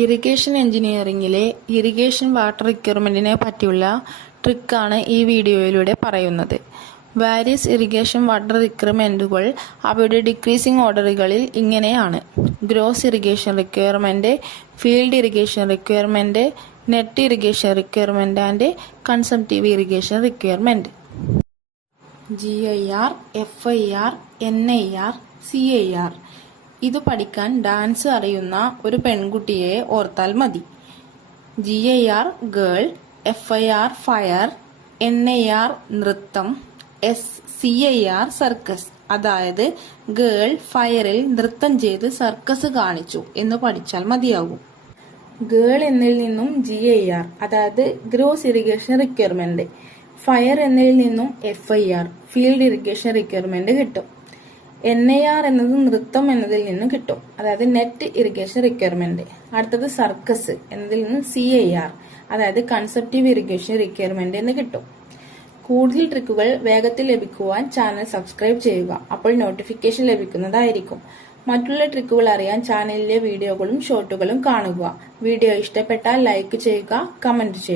Irrigation എഞ്ചിനീയറിംഗിലെ irrigation water റിക്വയർമെന്റിനെ പറ്റിയുള്ള ട്രിക്കാണ് ഈ വീഡിയോയിലൂടെ പറയുന്നത്. വാരിയസ് ഇറിഗേഷൻ വാട്ടർ റിക്വയർമെന്റുകൾ അവയുടെ ഡിക്രീസിംഗ് ഓർഡറുകളിൽ ഇങ്ങനെയാണ്: gross irrigation requirement, field irrigation requirement, net irrigation requirement and consumptive irrigation requirement. GIR, FIR, NIR, CIR. ഇത് പഠിക്കാൻ ഡാൻസ് അറിയുന്ന ഒരു പെൺകുട്ടിയെ ഓർത്താൽ മതി. GIR girl, FIR fire, NIR നൃത്തം, CIR സർക്കസ്. അതായത് ഗേൾ ഫയറിൽ നൃത്തം ചെയ്ത് സർക്കസ് കാണിച്ചു എന്ന് പഠിച്ചാൽ മതിയാകും. ഗേൾ എന്നതിൽ നിന്നും GIR അതായത് ഗ്രോസ് ഇറിഗേഷൻ റിക്വയർമെന്റ്, ഫയർ എന്നതിൽ നിന്നും FIR ഫീൽഡ് ഇറിഗേഷൻ റിക്വയർമെന്റ് കിട്ടും. NIR എന്നത് നൃത്തം എന്നതിൽ നിന്ന് കിട്ടും, അതായത് നെറ്റ് ഇറിഗേഷൻ റിക്വയർമെന്റ്. അടുത്തത് സർക്കസ് എന്നതിൽ നിന്ന് CIR അതായത് കൺസെപ്റ്റീവ് ഇറിഗേഷൻ റിക്വയർമെന്റ് എന്ന് കിട്ടും. കൂടുതൽ ട്രിക്കുകൾ വേഗത്തിൽ ലഭിക്കുവാൻ ചാനൽ സബ്സ്ക്രൈബ് ചെയ്യുക. അപ്പോൾ നോട്ടിഫിക്കേഷൻ ലഭിക്കുന്നതായിരിക്കും. മറ്റുള്ള ട്രിക്കുകൾ അറിയാൻ ചാനലിലെ വീഡിയോകളും ഷോർട്ടുകളും കാണുക. വീഡിയോ ഇഷ്ടപ്പെട്ടാൽ ലൈക്ക് ചെയ്യുക, കമന്റ് ചെയ്യുക.